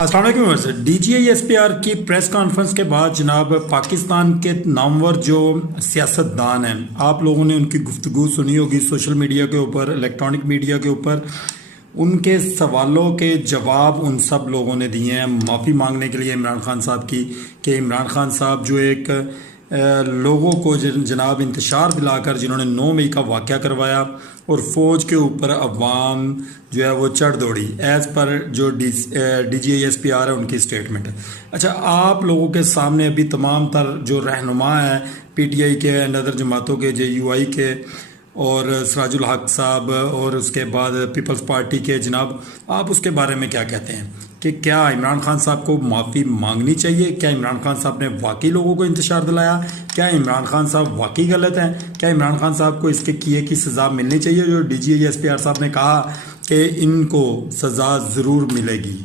السلام علیکم D G I S P R کی پریس کانفرنس کے بعد جناب پاکستان کے نامور جو سیاستدان ہیں، آپ لوگوں نے ان کی گفتگو سنی ہوگی سوشل میڈیا کے اوپر، الیکٹرانک میڈیا کے اوپر. ان کے سوالوں کے جواب ان سب لوگوں نے دیے ہیں معافی مانگنے کے لیے عمران خان صاحب کی، کہ عمران خان صاحب جو ایک لوگوں کو جناب انتشار دلا کر جنہوں نے 9 مئی کا واقعہ کروایا اور فوج کے اوپر عوام جو ہے وہ چڑھ دوڑی، ایز پر جو D G I S P R ہے ان کی اسٹیٹمنٹ ہے. اچھا، آپ لوگوں کے سامنے ابھی تمام تر جو رہنما ہیں پی ٹی آئی کے اینڈ ادر جماعتوں کے، جے یو آئی کے اور سراج الحق صاحب اور اس کے بعد پیپلز پارٹی کے، جناب آپ اس کے بارے میں کیا کہتے ہیں کہ کیا عمران خان صاحب کو معافی مانگنی چاہیے؟ کیا عمران خان صاحب نے واقعی لوگوں کو انتشار دلایا؟ کیا عمران خان صاحب واقعی غلط ہیں؟ کیا عمران خان صاحب کو اس کے کیے کی سزا ملنی چاہیے جو D G I S P R صاحب نے کہا کہ ان کو سزا ضرور ملے گی؟